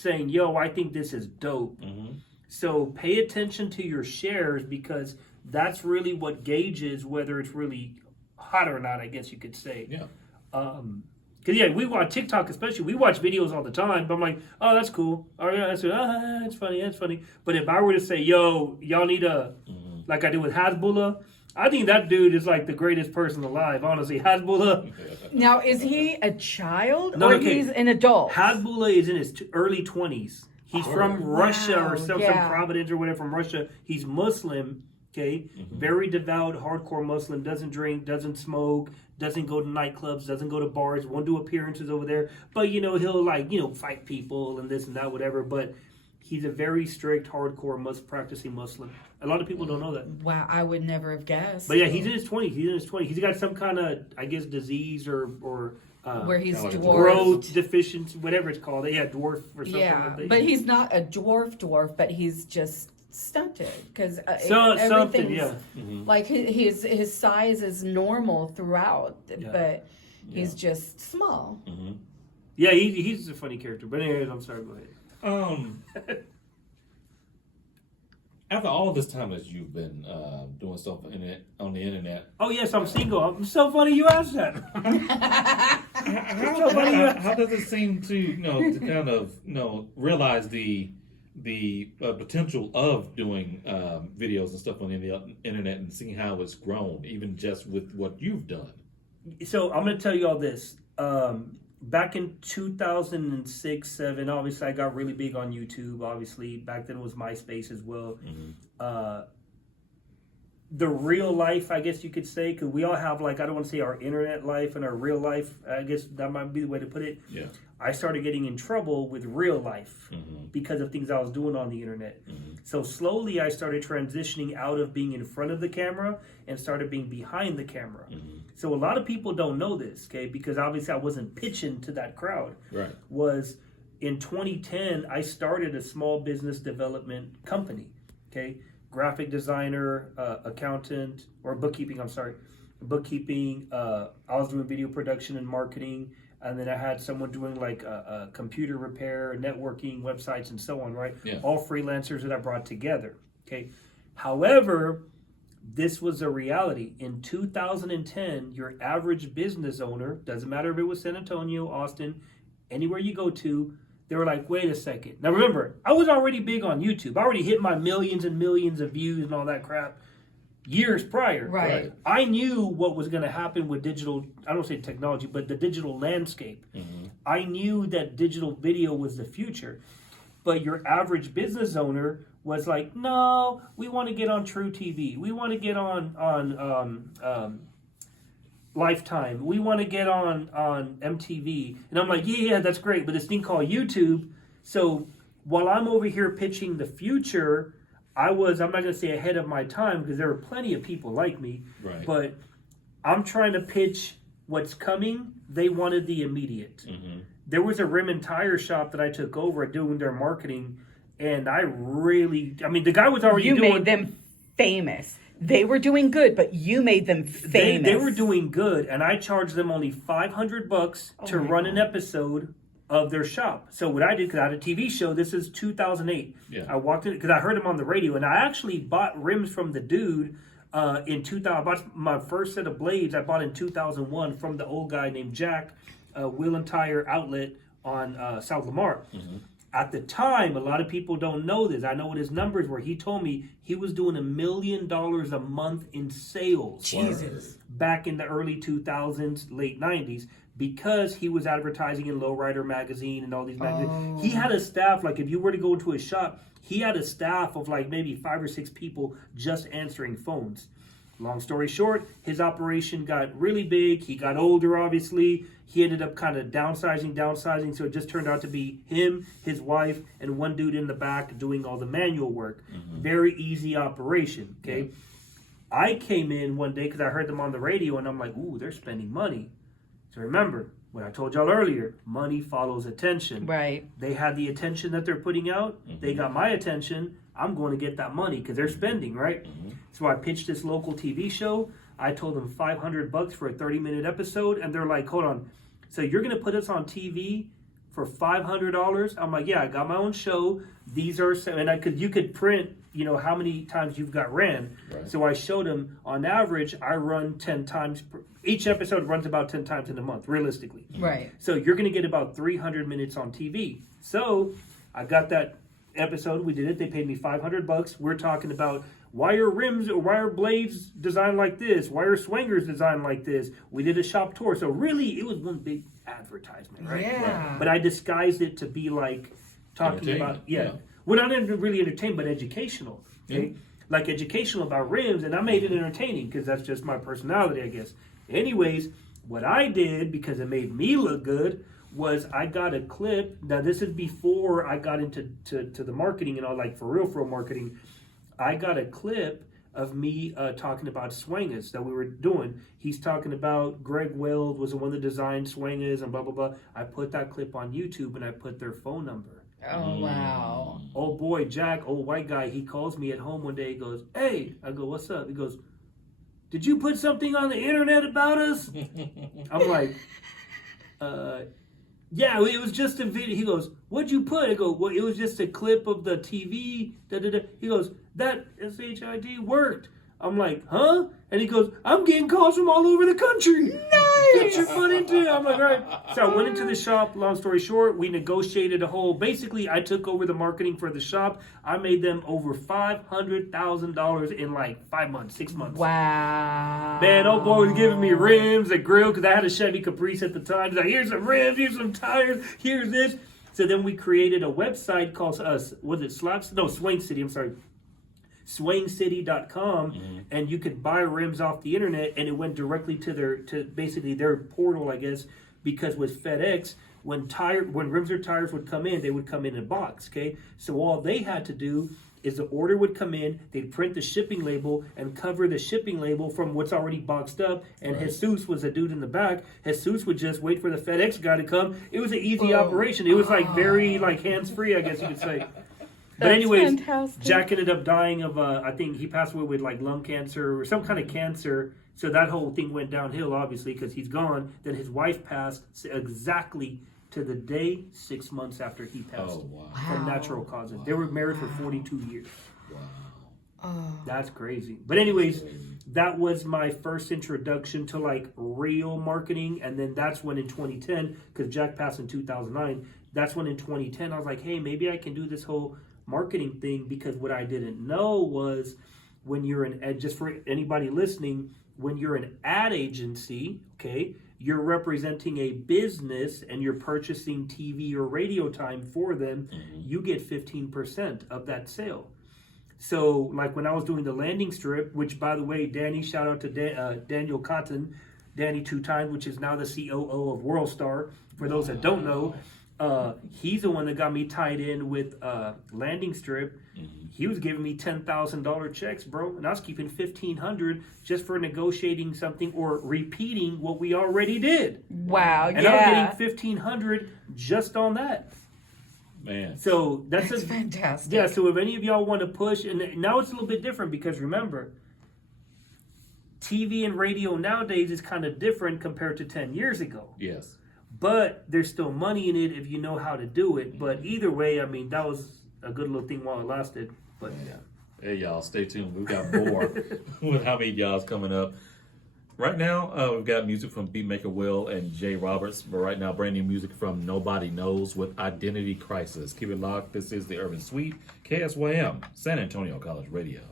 saying, yo, I think this is dope. So pay attention to your shares, because that's really what gauges whether it's really hot or not, I guess you could say. Yeah. Because, yeah, we watch TikTok especially. We watch videos all the time. But I'm like, oh, that's cool. Oh, yeah, that's funny. That's funny. But if I were to say, yo, y'all need a, like I do with Hasbullah, I think that dude is like the greatest person alive, honestly. Hasbullah. Now, is he a child No, or okay. he's an adult? Hasbullah is in his early 20s. He's from Russia or some Providence or whatever, from Russia. He's Muslim, okay? Very devout, hardcore Muslim. Doesn't drink, doesn't smoke, doesn't go to nightclubs, doesn't go to bars, won't do appearances over there. But, you know, he'll like, you know, fight people and this and that, whatever. But he's a very strict, hardcore, practicing Muslim. A lot of people don't know that. Wow, I would never have guessed. But yeah, he's in his 20s. He's got some kind of, I guess, disease or where he's like dwarfed. growth deficiency, whatever it's called. Yeah, dwarf or something. Yeah, like but he's not a dwarf, but he's just stunted because something, yeah. Like his size is normal throughout, but he's just small. Yeah, he's a funny character. But anyways, I'm sorry. Go ahead. After all this time that you've been doing stuff on the internet. Oh yes, I'm single. I'm so funny you asked that. How does it seem to to kind of realize the potential of doing videos and stuff on the internet and seeing how it's grown, even just with what you've done? So I'm going to tell you all this. Back in 2006, 2007, obviously I got really big on YouTube. Obviously, back then it was MySpace as well. The real life, I guess you could say, because we all have, like, I don't want to say our internet life and our real life. I guess that might be the way to put it. Yeah. I started getting in trouble with real life because of things I was doing on the internet. So slowly I started transitioning out of being in front of the camera and started being behind the camera. So a lot of people don't know this, okay, because obviously I wasn't pitching to that crowd. Right. Was in 2010, I started a small business development company, okay? Graphic designer, accountant, or bookkeeping, bookkeeping. I was doing video production and marketing. And then I had someone doing like computer repair, networking, websites, and so on, right? Yeah. All freelancers that I brought together, okay? However, this was a reality. In 2010, your average business owner, doesn't matter if it was San Antonio, Austin, anywhere you go to, they were like, wait a second. Now remember, I was already big on YouTube. I already hit my millions and millions of views and all that crap years prior. Right. I knew what was going to happen with digital, I don't say technology, but the digital landscape. I knew that digital video was the future. But your average business owner was like, no, we want to get on True TV. We want to get on Lifetime. We want to get on MTV. And I'm like, yeah, that's great. But this thing called YouTube. So while I'm over here pitching the future, I'm not going to say ahead of my time because there were plenty of people like me. Right. But I'm trying to pitch what's coming. They wanted the immediate. There was a rim and tire shop that I took over doing their marketing. And the guy was already You made them famous. They were doing good, but you made them famous. They were doing good, and I charged them only $500 to run an episode of their shop. So what I did, because I had a TV show, this is 2008. Yeah. I walked in, because I heard him on the radio, and I actually bought rims from the dude in 2000. I bought my first set of blades I bought in 2001 from the old guy named Jack, Wheel and Tire Outlet on South Lamar. At the time, a lot of people don't know this. I know what his numbers were. He told me he was doing $1 million a month in sales. Jesus. Back in the early 2000s, late 90s, because he was advertising in Lowrider magazine and all these magazines. He had a staff, like if you were to go to his shop, he had a staff of like maybe 5 or 6 people just answering phones. Long story short, his operation got really big. He got older, obviously. He ended up kind of downsizing. So it just turned out to be him, his wife, and one dude in the back doing all the manual work. Very easy operation, okay? Yeah. I came in one day because I heard them on the radio, and I'm like, ooh, they're spending money. So remember, what I told y'all earlier, money follows attention. Right. They had the attention that they're putting out. They got my attention. I'm going to get that money because they're spending, right? So I pitched this local TV show. I told them $500 for a 30-minute episode, and they're like, hold on. So you're going to put us on TV for $500. I'm like, yeah, I got my own show. These are, and you could print, you know, how many times you've got ran. Right. So I showed him, on average, I run 10 times. Each episode runs about 10 times in a month, realistically. Right. So you're going to get about 300 minutes on TV. So I got that episode. We did it. They paid me $500. We're talking about why are rims or why are blades designed like this? Why are swingers designed like this? We did a shop tour. So really, it was one big advertisement, right? Yeah. But I disguised it to be like talking about, well, not really entertained, but educational. Okay? Yeah. Like educational about rims, and I made it entertaining because that's just my personality, I guess. Anyways, what I did, because it made me look good, was I got a clip. Now, this is before I got into to the marketing and all, like for real marketing. I got a clip of me talking about swingers that we were doing. He's talking about Greg Weld was the one that designed swingers and blah, blah, blah. I put that clip on YouTube and I put their phone number. Oh, wow. Oh boy, Jack, old white guy, he calls me at home one day. He goes, hey, I go, what's up? He goes, did you put something on the internet about us? I'm like, yeah, it was just a video. He goes, what'd you put? I go, well, it was just a clip of the TV. He goes, that SHID worked. I'm like, huh? And he goes, I'm getting calls from all over the country. Nice. Get your foot into it. I'm like, all right. So I went into the shop. Long story short, we negotiated a whole. Basically, I took over the marketing for the shop. I made them over $500,000 in like 5 months, 6 months. Wow. Man, old boy was giving me rims, a grill, because I had a Chevy Caprice at the time. He's like, here's some rims, here's some tires, here's this. So then we created a website called, Swing City, I'm sorry. SwingCity.com, and you could buy rims off the internet, and it went directly to basically their portal, I guess, because with FedEx, when rims or tires would come in, they would come in a box, okay? So all they had to do is the order would come in, they'd print the shipping label and cover the shipping label from what's already boxed up, and right. Jesus was a dude in the back. Jesus would just wait for the FedEx guy to come. It was an easy operation. It was like very like hands-free, I guess you could say. But anyways, fantastic. Jack ended up dying of, I think he passed away with like lung cancer or some kind of cancer. So that whole thing went downhill, obviously, because he's gone. Then his wife passed exactly to the day 6 months after he passed from natural causes. Wow. They were married for 42 years. Wow. Oh. That's crazy. But anyways, that was my first introduction to like real marketing. And then that's when in 2010, because Jack passed in 2009, that's when in 2010 I was like, hey, maybe I can do this whole marketing thing, because what I didn't know was when you're just for anybody listening, when you're an ad agency, okay, you're representing a business and you're purchasing TV or radio time for them, you get 15% of that sale. So like when I was doing the landing strip, which by the way, Danny, shout out to Daniel Cotton, Danny 2 times, which is now the COO of WorldStar. For those that don't know, he's the one that got me tied in with landing strip. He was giving me $10,000 checks, bro, and I was keeping $1,500 just for negotiating something or repeating what we already did. Wow, and I was getting $1,500 just on that. Man, so that's fantastic. Yeah, so if any of y'all want to push, and now it's a little bit different because remember, TV and radio nowadays is kind of different compared to 10 years ago. Yes. But there's still money in it if you know how to do it. But either way, I mean, that was a good little thing while it lasted. But yeah. Hey, y'all, stay tuned. We've got more with Hamid Yaz coming up. Right now, we've got music from Beatmaker Will and Jay Roberts. But right now, brand new music from Nobody Knows with Identity Crisis. Keep it locked. This is the Urban Suite, KSYM, San Antonio College Radio.